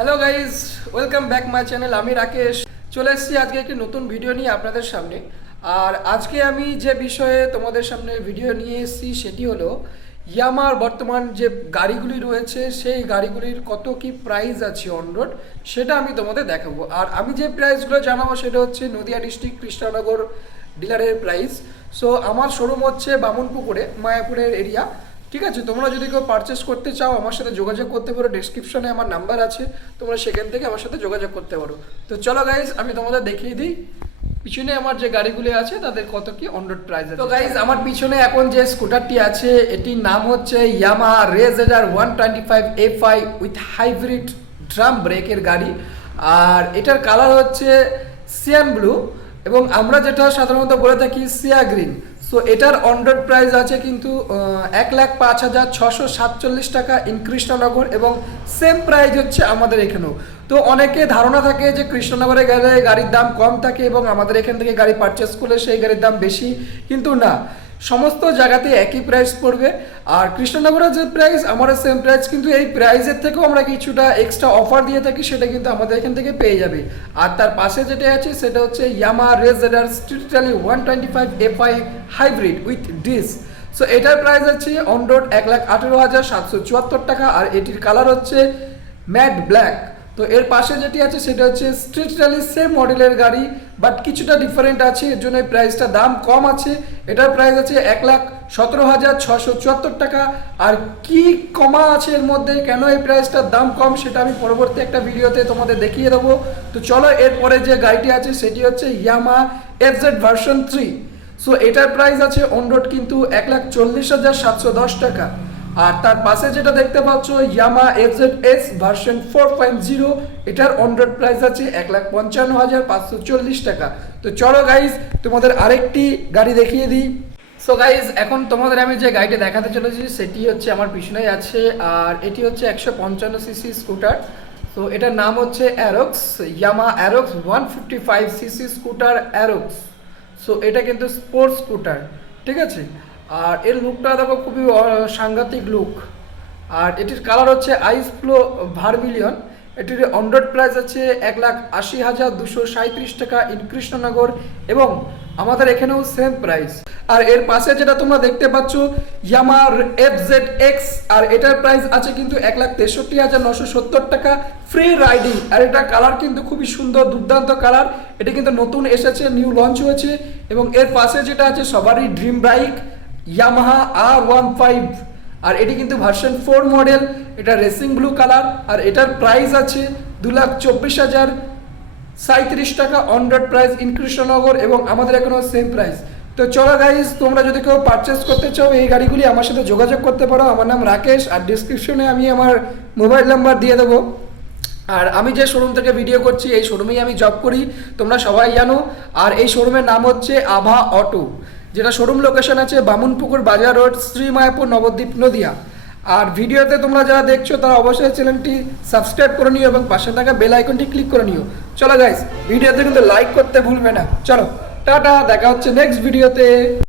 Hello guys welcome back my channel আমি রাকেশ। চলে এসেছি আজকে একটি নতুন ভিডিও নিয়ে আপনাদের সামনে। আর আজকে আমি যে বিষয়ে তোমাদের সামনে ভিডিও নিয়ে এসেছি সেটি হলো ইয়ামার বর্তমান যে গাড়িগুলি রয়েছে, সেই গাড়িগুলির কত কি প্রাইস আছে অন রোড সেটা আমি তোমাদের দেখাবো। আর আমি যে প্রাইসগুলো জানাব সেটা হচ্ছে নদিয়া ডিস্ট্রিক্ট কৃষ্ণনগর ডিলারের প্রাইস সো আমার শোরুম হচ্ছে বামুনপুকুরে, মায়াপুরের এরিয়া ঠিক আছে, তোমরা যদি কেউ পারচেস করতে চাও, আমার সাথে যোগাযোগ করতে পারো ডেসক্রিপশনে আমার নাম্বার আছে, তোমরা সেখান থেকে আমার সাথে যোগাযোগ করতে পারো। তো চলো গাইজ আমি তোমাদের দেখিয়ে দিই, পিছনে আমার যে গাড়িগুলি আছে, তাদের কত কি অন রোড প্রাইস তো গাইজ আমার পিছনে এখন যে স্কুটারটি আছে, এটির নাম হচ্ছে Yamaha RayZR one twenty five F I with hybrid drum ব্রেকের গাড়ি। আর এটার কালার হচ্ছে সিয়ান ব্লু এবং আমরা যেটা সাধারণত বলে থাকি সিয়া গ্রিন সো এটার অনরোড প্রাইস আছে কিন্তু এক লাখ পাঁচ হাজার ছশো সাতচল্লিশ টাকা ইন কৃষ্ণনগর এবং সেম প্রাইস হচ্ছে আমাদের এখানেও। তো অনেকে ধারণা থাকে যে কৃষ্ণনগরে গেলে গাড়ির দাম কম থাকে এবং আমাদের এখান থেকে গাড়ি পারচেস করলে সেই গাড়ির দাম বেশি, কিন্তু না। সমস্ত জায়গাতে একই প্রাইস পড়বে। আর কৃষ্ণনগরের যে প্রাইস আমারও সেম প্রাইস কিন্তু এই প্রাইসের থেকেও আমরা কিছুটা এক্সট্রা অফার দিয়ে থাকি, সেটা কিন্তু আমাদের এখান থেকে পেয়ে যাবে। আর তার পাশে যেটা আছে, সেটা হচ্ছে Yamaha RayZR street rally one twenty five F I hybrid with disc so এটার প্রাইস আছে অন রোড এক লাখ আঠেরো হাজার সাতশো চুয়াত্তর টাকা, আর এটির কালার হচ্ছে ম্যাট ব্ল্যাক তো এর পাশে যেটি আছে সেটা হচ্ছে স্ট্রিট র্যালি সেম মডেলের গাড়ি বাট কিছুটা ডিফারেন্ট আছে, এর জন্য এই প্রাইসটা দাম কম আছে। এটার প্রাইস আছে এক লাখ সতেরো হাজার ছশো চুয়াত্তর টাকা। আর কি কমা আছে এর মধ্যে, কেন এই প্রাইসটার দাম কম, সেটা আমি পরবর্তী একটা ভিডিওতে তোমাদের দেখিয়ে দেবো। তো চলো, এরপরে যে গাড়িটি আছে, সেটি হচ্ছে Yamaha FZ version three so এটার প্রাইস আছে অন রোড কিন্তু এক লাখ চল্লিশ হাজার সাতশো দশ টাকা। আর তার পাশে যেটা দেখতে পাচ্ছ Yamaha FZ S version four point zero এটার অনরোড প্রাইস আছে এক লাখ পঞ্চান্ন হাজার পাঁচশো চল্লিশ টাকা। তো চলো গাইজ তোমাদের আরেকটি গাড়ি দেখিয়ে দিই। সো গাইজ এখন তোমাদের আমি যে গাড়িটা দেখাতে চলেছি, সেটি হচ্ছে আমার পিছনেই আছে, আর এটি হচ্ছে একশো পঞ্চান্ন সিসি স্কুটার। তো এটার নাম হচ্ছে Aerox Yamaha Aerox one fifty five CC scooter Aerox so এটা কিন্তু স্পোর্টস স্কুটার, ঠিক আছে? আর এর লুকটা দেখো খুবই সাংঘাতিক লুক আর এটির কালার হচ্ছে আইস ফ্লো ভারমিলিয়ন এটির অনরোড প্রাইস আছে এক লাখ আশি হাজার দুশো সাঁত্রিশ টাকা ইন কৃষ্ণনগর এবং আমাদের এখানেও সেম প্রাইস আর এর পাশে যেটা তোমরা দেখতে পাচ্ছ ইয়ামার এফ জেড এক্স আর এটার প্রাইস আছে কিন্তু এক লাখ তেষট্টি হাজার নশো সত্তর টাকা ফ্রি রাইডিং আর এটা কালার কিন্তু খুবই সুন্দর, দুর্দান্ত কালার এটা কিন্তু নতুন এসেছে নিউ লঞ্চ হয়েছে এবং এর পাশে যেটা আছে, সবারই dream bike Yamaha R one five আর এটি কিন্তু ভার্সন ফোর মডেল এটা রেসিং ব্লু কালার আর এটার প্রাইস আছে দু লাখ চব্বিশ হাজার সাঁত্রিশ টাকা on road price in Krishnanagar এবং আমাদের এখনও সেম প্রাইস তো চলো গাইজ তোমরা যদি কেউ পারচেস করতে চাও এই গাড়িগুলি, আমার সাথে যোগাযোগ করতে পারো। আমার নাম রাকেশ, আর ডিসক্রিপশনে আমি আমার মোবাইল নাম্বার দিয়ে দেবো। আর আমি যে শোরুম থেকে ভিডিও করছি, এই শোরুমেই আমি জব করি, তোমরা সবাই জানো। আর এই শোরুমের নাম হচ্ছে আভা অটো যেটা শোরুম লোকেশন আছে বামুনপুকুর বাজার রোড, শ্রী মায়াপুর, নবদ্বীপ, নদিয়া। আর ভিডিওতে তোমরা যারা দেখছ, তারা অবশ্যই চ্যানেলটি সাবস্ক্রাইব করে নিও এবং পাশে থাকা বেল আইকনটি ক্লিক করে নিও। চলো গাইস ভিডিওতে কিন্তু লাইক করতে ভুলবে না। চলো, টাটা, দেখা হচ্ছে নেক্সট ভিডিওতে